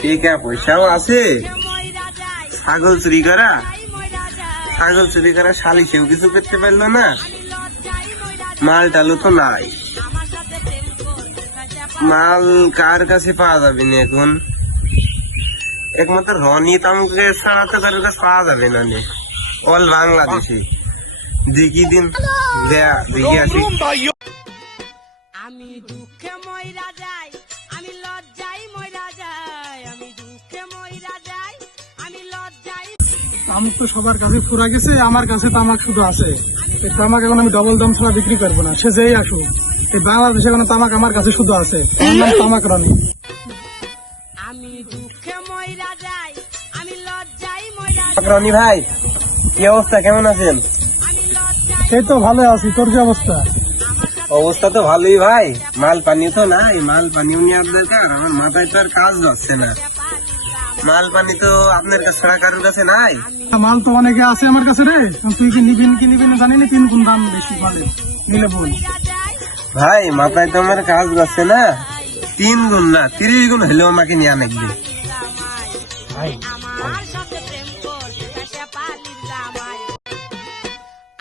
টেকা পয়সাও আছে, ছাগল চুরি করা শালি কেউ কিছু করতে পারলো না, মাল টালু তো নাই, মাল কার কাছে পাওয়া যাবে না এখন? একমাত্র রনি তামুকের ছাড়া তো কারোর কাছে পাওয়া যাবে না অল বাংলাদেশে। দেখি দিন দেখে আসি। আমি দুঃখে মইরা যাই, আমি লজ্জায় মইরা যাই, আমি দুঃখে মইরা যাই, আমি লজ্জায়। আমি তো সবার কাছে ফুরা গেছে, আমার কাছে তামাক শুধু আছে। এই তামাক এখন আমি ডবল দাম ছাড়া বিক্রি করবো না, সে যেই আসুক। এই বাংলাদেশে কোনো তামাক আমার কাছে শুধু আছে, আমার নাম তামাক রানী। আমি দুঃখে মইরা যাই, আমি লজ্জায় মইরা যাই, রনি ভাই, কি অবস্থা, কেমন আছেন? আমি লজ্জায়। সেই তো ভালো আছি, তোর কি অবস্থা? অবস্থা তো ভালোই ভাই, মাল পানি তো নাই, মাল পানিও নেওয়ার দরকার। আমার মাথায় তো আর কাজ যাচ্ছে না, মাল পানি তো আপনার কাছে ছাড়া কারোর কাছে নাই। মাল তো অনেকে আছে আমার কাছে রে, তুই কি নিবি না জানি না, 3 গুণ দাম বেশি মালে নিলে বল। ভাই মাথায় তো আমার কাজ যাচ্ছে না, 3 গুণ না 30 গুণ হলেও আমাকে নিয়ে আনবে। আমার সাথে প্রেম করতে আসে পালির জামাই।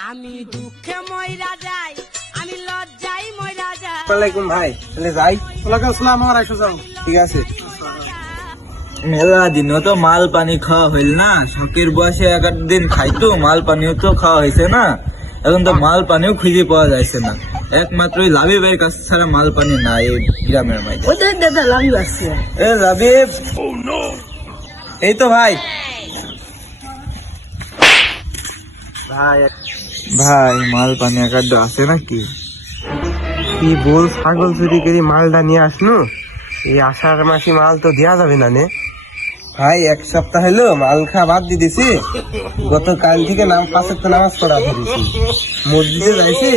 আমি দুঃখে মইরা যাই, আমি লজ্জায় মইরা যাই। আসসালামাইকুম ভাই, তাহলে যাই। ওয়ালাইকুম আসসালাম, আমার আইসো যাও। ঠিক আছে। মেলা দিনও তো মাল পানি খাওয়া হইল না, শখের বয়সে 1-8 দিন খাইতো, মাল পানিও তো খাওয়া হয়েছে না, এখন তো মাল পানিও খুঁজে পাওয়া যাচ্ছে না। একমাত্র ওই লাভি ভাইয়ের কাছে ছাড়া মাল পানি নাই এই গ্রামের মাঝে। এ লাবিব, এই তো ভাই। ভাই মাল পানি একাড আছে নাকি? কি বল, ছাগল চুরি করে মালটা নিয়ে আসলো, এই আষাঢ় মাসে মাল তো দেওয়া যাবে না নে ভাই। 1 সপ্তাহ হলো মাল খাওয়া বাদ দিয়ে দিছি, গতকাল থেকে 5 ওয়াক্ত নামাজ পড়া ধরেছি, মসজিদে যাইছি,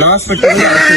নামাজ পড়তে গিয়ে আসি